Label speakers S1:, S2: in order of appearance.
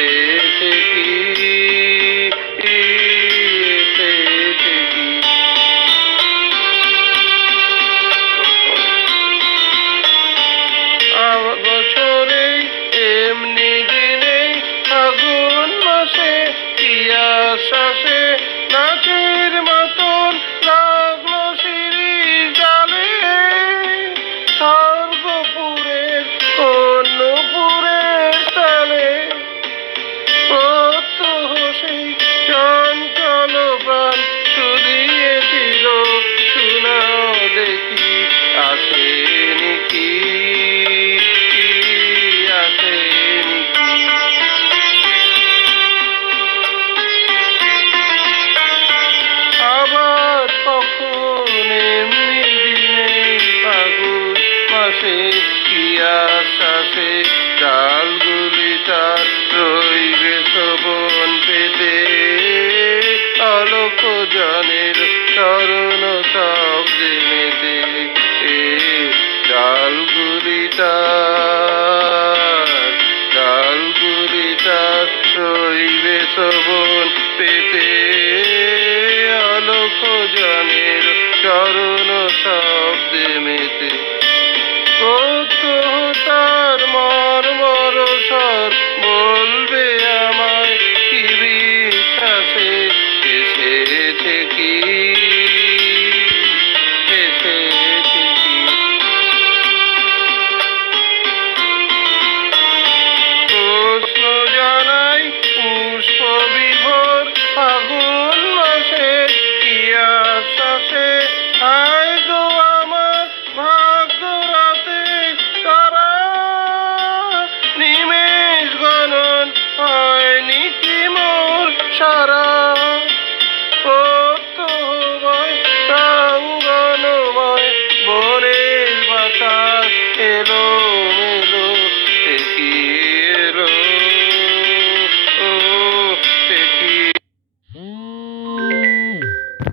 S1: এসেছে মাসে কি আশ্বাসে ডালগুলি তার রইবে শোভন পেতে। আলোক জনের চরণ শব্দে মেতে এ ডালগুলি তার ডালগুলি তার রইবে শোভন পেতে। আলোক জনের চরণ শব্দে মেতে তার মর্মর স্বর বলবে আমায় কি বিশ্বাসে এসেছে কি? হয়নি কি মোর সারা